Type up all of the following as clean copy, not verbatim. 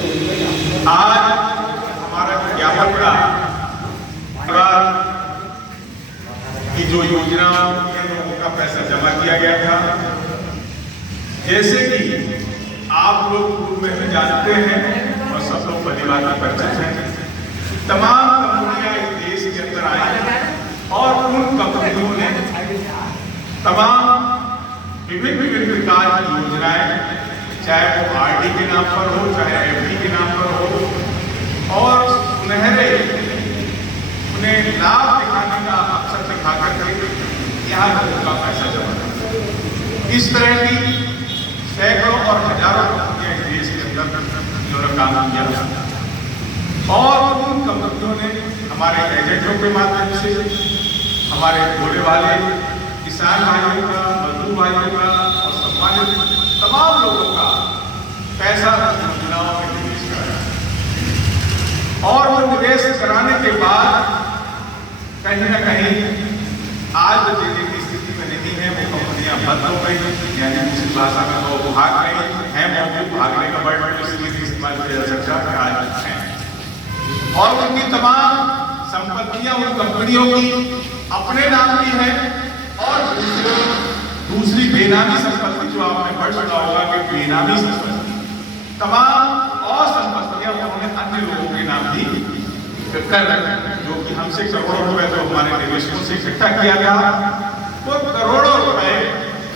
आज हमारा विज्ञापन का की जो योजना के लोगों का पैसा जमा किया गया था, जैसे कि आप लोग पूर्व में जानते हैं और सब लोग परिवार में परिचित हैं, तमाम कंपनियां इस देश के अंदर आई और उन कंपनियों ने तमाम विभिन्न प्रकार की योजनाएं, चाहे वो आरडी के नाम पर हो, चाहे एफडी के नाम पर हो, और सुनहरे उन्हें लाभ दिखाने का अवसर दिखा करके यहाँ लोगों का पैसा जमा करते। इस तरह की सैकड़ों और हजारों कंपनियां इस देश के अंदर जो काम किया और उन कंपनियों ने हमारे एजेंटों के माध्यम से हमारे भोले वाले किसान भाइयों का, मजदूर भाइयों का और सम्मानित तमाम लोगों का पैसा योजनाओं में निवेश कराया और वो निवेश कराने के बाद कहीं ना कहीं आज देने की स्थिति में नहीं है, वो कंपनियां बंद हो गई, यानी दूसरी भाषा में वो भाग गई हैं, मौके भागने का वर्ड इसलिए इस्तेमाल किया जा सकता है आज है। और उनकी तमाम संपत्तियां उन कंपनियों की अपने नाम की है और दूसरी बेनामी संपत्ति जो आपने पढ़ सुना होगा कि बेनामी संपत्ति, तमाम और संपत्तियां उन्होंने अन्य लोगों के नाम भी कर रखा, जो कि हमसे करोड़ों रुपए जो हमारे निवेशकों से इकट्ठा किया गया, वो करोड़ों रुपए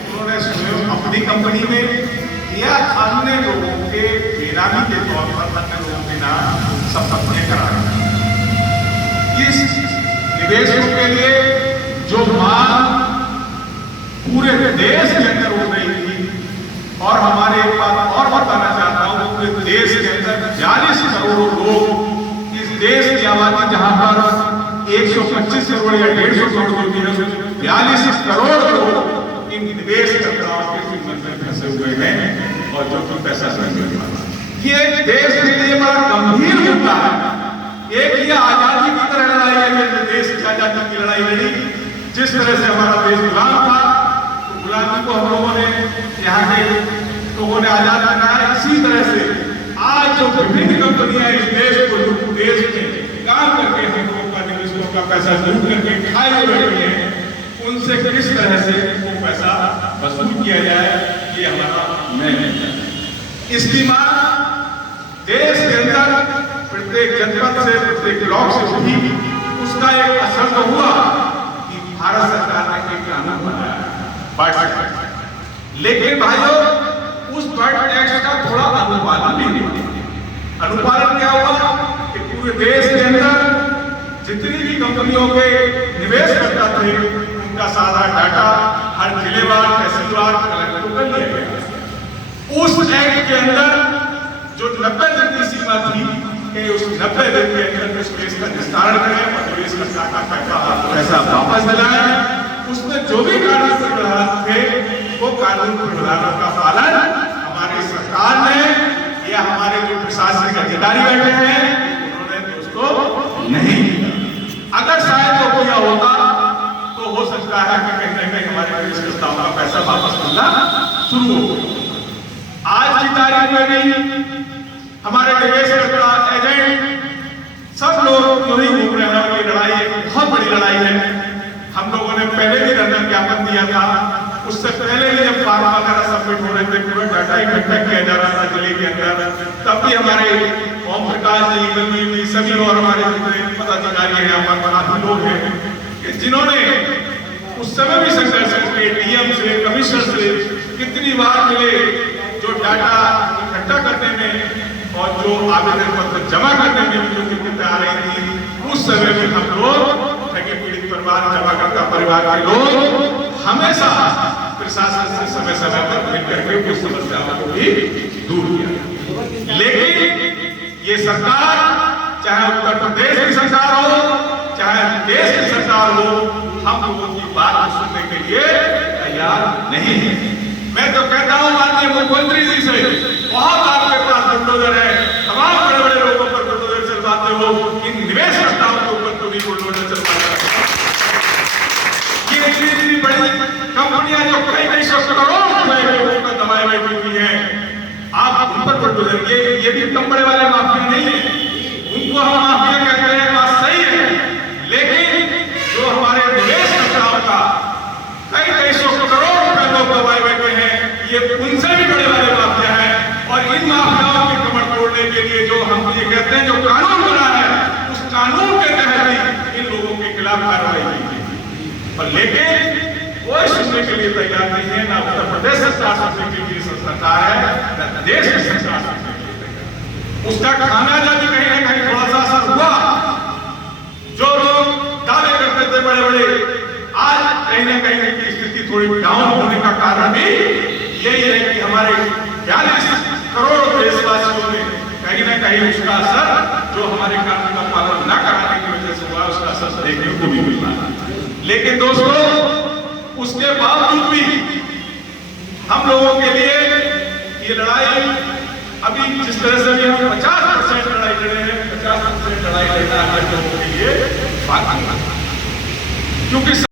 उन्होंने स्वयं अपनी कंपनी में या अन्य लोगों के बेनामी के तौर पर अन्य लोगों के नाम संपत्तियां करा रखी। इस निवेशकों के लिए जो मांग पूरे देश के अंदर हो रही थी और हमारे एक बात और बताना चाहता हूं, पूरे देश के अंदर 42 करोड़ लोग, इस देश की आबादी जहां पर 125 करोड़ या 150 करोड़ होती है, 42 करोड़ लोग इन निवेशकर्ताओं के जिम्मे में फंसे हुए हैं और जो कि पैसा ये देश के लिए बड़ा गंभीर मुद्दा है। एक ही आजादी की तरह लड़ाई है कि देश की आजादी की लड़ाई लड़ी, जिस तरह से हमारा देश गुलाम था, गुलामी को हम लोगों ने यहाँ के लोगों ने आजाद बनाया। इसी तरह से आज जो विभिन्न कंपनियां इस देश को देश में काम करके हम लोगों का निवेशकों का पैसा लूट करके खाए हुए बैठे हैं, उनसे किस तरह से वो पैसा वसूल किया जाए, ये हमारा नहीं। इसकी मांग देश के अंदर प्रत्येक जनपद से, प्रत्येक ब्लॉक से उठी, उसका एक असर तो हुआ कि भारत सरकार ने एक कानून बनाया, लेकिन भाइयों उस बर्ड टैक्स का थोड़ा अनुपालन भी नहीं हुआ। अनुपालन क्या हुआ कि पूरे देश के अंदर जितनी भी कंपनियों के निवेश करता थे, उनका सारा डाटा हर जिलेवार, तहसीलवार कलेक्टर को कर लिया गया। उस एक्ट के अंदर जो 90 दिन की सीमा थी कि उस 90 दिन के अंदर उस केस का निस्तारण करें और निवेशकर्ता का पैसा वापस दिलाएं, उसमें जो भी कानून प्रावधान थे वो कानून प्रावधानों का पालन हमारी सरकार ने या हमारे जो प्रशासनिक अधिकारी बैठे हैं उन्होंने दोस्तों नहीं किया। अगर शायद वो किया होता तो हो सकता है कि कहीं ना कहीं हमारे निवेशकर्ताओं का पैसा वापस मिलना शुरू हो। आज की तारीख में भी हमारे निवेशकर्ता एजेंट सब लोग जो ही घूम रहे हैं, ये लड़ाई एक बहुत बड़ी लड़ाई है। हम लोगों ने पहले भी रंजन ज्ञापन दिया था, उससे पहले भी जब फार्म वगैरह सबमिट हो रहे थे, पूरा डाटा इकट्ठा किया जा रहा था जिले के अंदर, तब भी हमारे ओम प्रकाश जी, सभी और हमारे जितने पदाधिकारी हैं, हमारे काफी लोग हैं जिन्होंने उस समय भी संघर्ष किए, डीएम से, कमिश्नर से कितनी बार मिले, जो डाटा इकट्ठा करने में और जो आवेदन पत्र जमा करने में जो दिक्कतें आ रही थी, उस समय भी हम लोग ठगी पीड़ित परिवार, जमाकर्ता परिवार के लोग हमेशा प्रशासन से समय समय पर मिल करके उस समस्याओं को भी दूर किया। लेकिन ये सरकार, चाहे उत्तर प्रदेश की सरकार हो, चाहे देश की सरकार हो, हम लोगों की बात सुनने के लिए तैयार नहीं है। मैं तो कहता हूं माननीय मुख्यमंत्री जी से, बहुत आपके पास बुलडोजर है, तमाम बड़े बड़े लोगों पर बुलडोजर चलवाते हो, इन निवेशकर्ताओं के ऊपर तो भी बुलडोजर चलवाते हो। ये इतनी बड़ी कंपनियां जो कई सौ करोड़ रुपए का दबाए बैठी हुई हैं, आप उन पर गुजर, ये भी कम बड़े वाले माफिया नहीं है, उनको हम माफिया कहते हैं, बात सही है। लेकिन जो हमारे निवेश कर्ताओं का कई सौ करोड़ रुपए लोग दबाए बैठे हैं, ये उनसे भी बड़े वाले माफिया हैं। और इन माफियाओं की कमर तोड़ने के लिए जो हम ये कहते हैं, जो कानून बना है, उस कानून के तहत ही इन लोगों के खिलाफ कार्रवाई की गई। और लेकिन कोई सुनने के लिए तैयार नहीं है, ना उत्तर प्रदेश सरकार सुनने के लिए सरकार है, ना देश की सरकार सुनने के लिए तैयार। उसका खामियाजा भी कहीं ना कहीं थोड़ा सा असर हुआ। जो लोग दावे करते थे बड़े बड़े, आज कहीं ना कहीं की स्थिति थोड़ी डाउन होने का कारण भी यही है कि हमारे 42 करोड़ देशवासियों ने कहीं ना कहीं उसका असर, जो हमारे कानून का पालन न कराने की वजह से हुआ, उसका असर देखने को भी मिल रहा है। लेकिन दोस्तों, उसके बावजूद भी हम लोगों के लिए ये लड़ाई, अभी जिस तरह से भी हम 50% लड़ाई लड़े हैं, 50% लड़ाई लड़ना है लोगों के लिए बाकी, क्योंकि